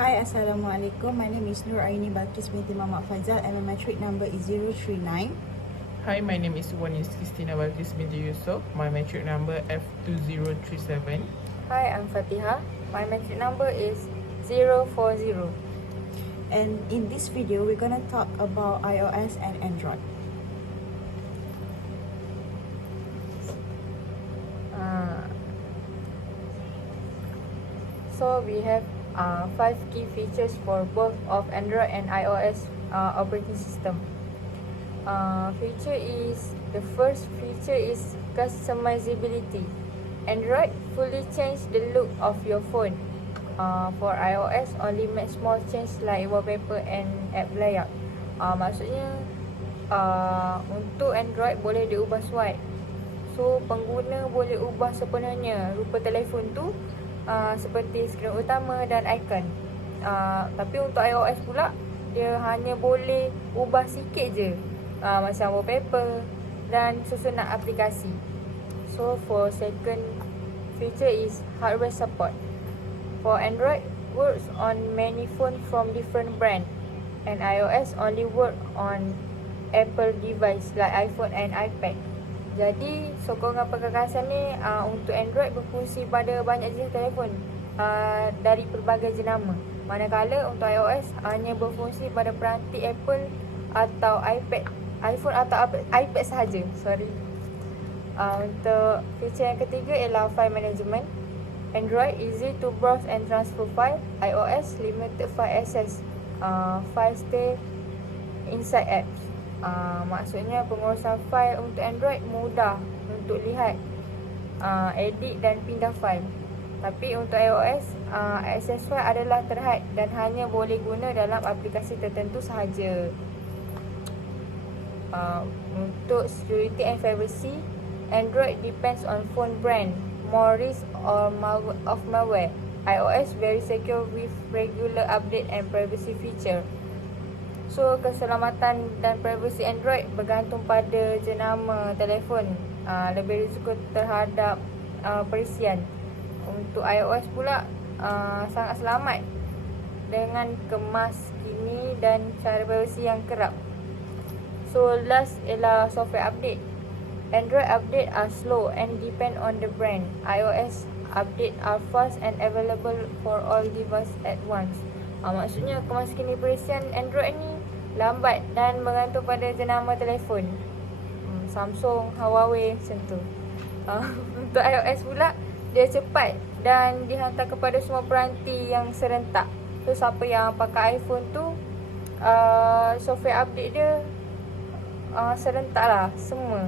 Hi, Assalamualaikum. My name is Nur Aini Balkis binti Muhammad Faizal and my matric number is 039. Hi, my name is Wanis Christina Balkis binti Yusof. My matric number F2037. Hi, I'm Fatiha. My matric number is 040. And in this video, we're gonna talk about iOS and Android. So we have 5 key features for both of Android and iOS operating system. The first feature is customizability. Android fully change the look of your phone. For iOS, only make small change like wallpaper and app layout. Maksudnya untuk Android boleh diubah swipe. So pengguna boleh ubah sepenuhnya rupa telefon tu seperti skrin utama dan ikon. Tapi untuk iOS pula, dia hanya boleh ubah sikit je, macam wallpaper dan susunan aplikasi. So for second feature is hardware support. For Android, works on many phone from different brand, and iOS only work on Apple device like iPhone and iPad. Jadi sokongan perkakasan ni untuk Android berfungsi pada banyak jenis telefon dari pelbagai jenama. Manakala untuk iOS hanya berfungsi pada peranti Apple atau iPhone atau iPad sahaja. Untuk feature yang ketiga ialah file management. Android easy to browse and transfer file. iOS limited file access. File stay inside apps. Maksudnya pengurusan file untuk Android mudah untuk lihat, edit dan pindah file. Tapi untuk iOS, akses file adalah terhad dan hanya boleh guna dalam aplikasi tertentu sahaja. Untuk security and privacy, Android depends on phone brand, more risk of malware. iOS very secure with regular update and privacy feature. So keselamatan dan privasi Android bergantung pada jenama telefon, lebih risiko terhadap perisian. Untuk iOS pula sangat selamat dengan kemas kini dan cara privasi yang kerap. So last ialah software update. Android update are slow and depend on the brand. iOS update are fast and available for all device at once. Maksudnya kemas kini perisian Android ni lambat dan bergantung pada jenama telefon, Samsung, Huawei macam tu. Untuk iOS pula, dia cepat dan dihantar kepada semua peranti yang serentak. So siapa yang pakai iPhone tu, software update dia serentak lah semua.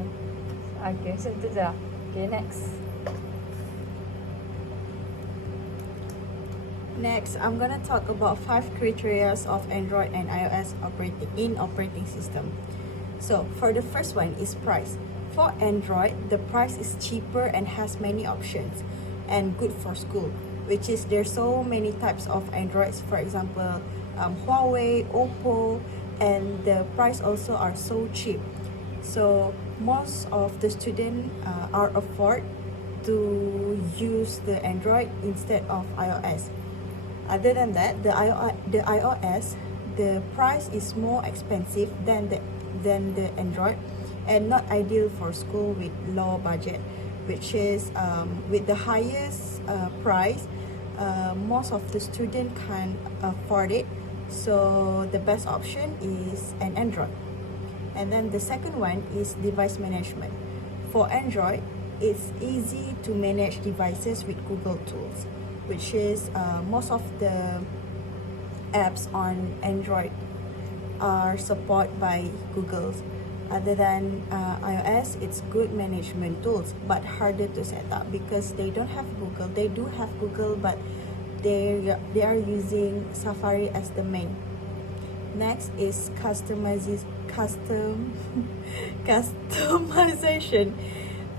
Okay, macam tu je. Okay, Next, I'm gonna talk about 5 criteria of Android and iOS operating system. So for the first one is price. For Android, the price is cheaper and has many options and good for school, which is there's so many types of Androids. For example, Huawei, Oppo, and the price also are so cheap. So most of the students are afford to use the Android instead of iOS. Other than that, the iOS, the price is more expensive than the Android, and not ideal for school with low budget, which is with the highest price, most of the student can't afford it. So the best option is an Android. And then the second one is device management. For Android, it's easy to manage devices with Google Tools, which is most of the apps on Android are supported by Google. Other than iOS, it's good management tools, but harder to set up because they don't have Google. They do have Google, but they are using Safari as the main. Next is customization.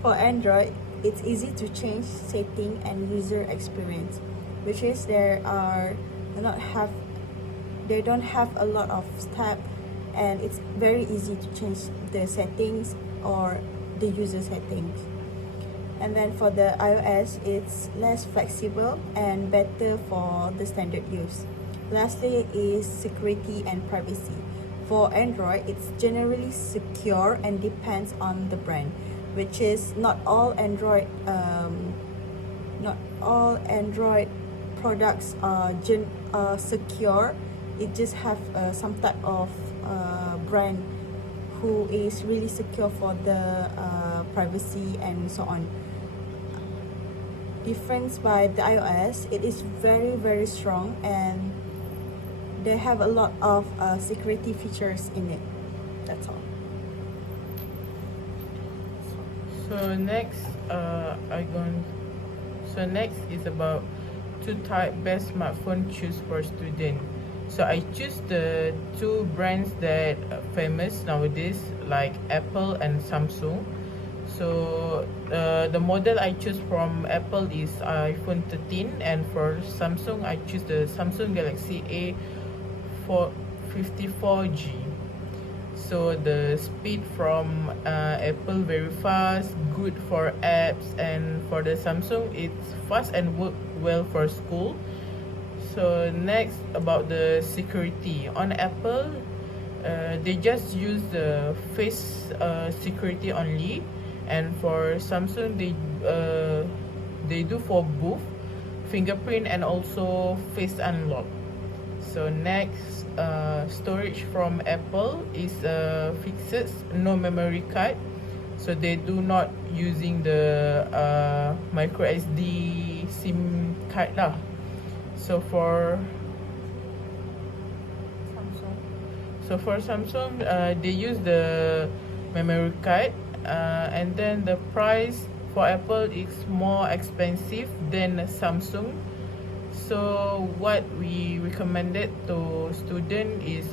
For Android, it's easy to change setting and user experience, which is they don't have a lot of steps, and it's very easy to change the settings or the user settings. And then for the iOS, it's less flexible and better for the standard use. Lastly is security and privacy. For Android, it's generally secure and depends on the brand, which is not all Android products are secure. It just have some type of brand who is really secure for the privacy and so on. Difference by the iOS, it is very strong and they have a lot of security features in it. That's all. So next, So next is about two type best smartphone choose for student. So I choose the two brands that are famous nowadays, like Apple and Samsung. So the model I choose from Apple is iPhone 13, and for Samsung I choose the Samsung Galaxy A54G. So the speed from Apple very fast, good for apps, and for the Samsung it's fast and work well for school. So next about the security on Apple, they just use the face security only, and for Samsung they do for both fingerprint and also face unlock. So next, storage from Apple is fixed, no memory card. So they do not using the micro SD SIM card lah. So for Samsung. Samsung, they use the memory card, and then the price for Apple is more expensive than Samsung. So what we recommended to student is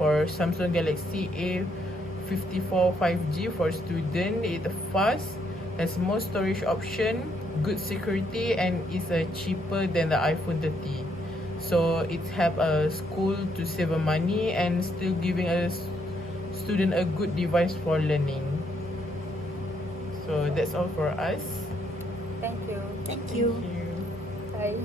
for Samsung Galaxy A54 5G for student. It's fast, has more storage option, good security, and is cheaper than the iPhone 30. So it help a school to save money and still giving a student a good device for learning. So that's all for us. Thank you. Thank you. Thank you. Bye.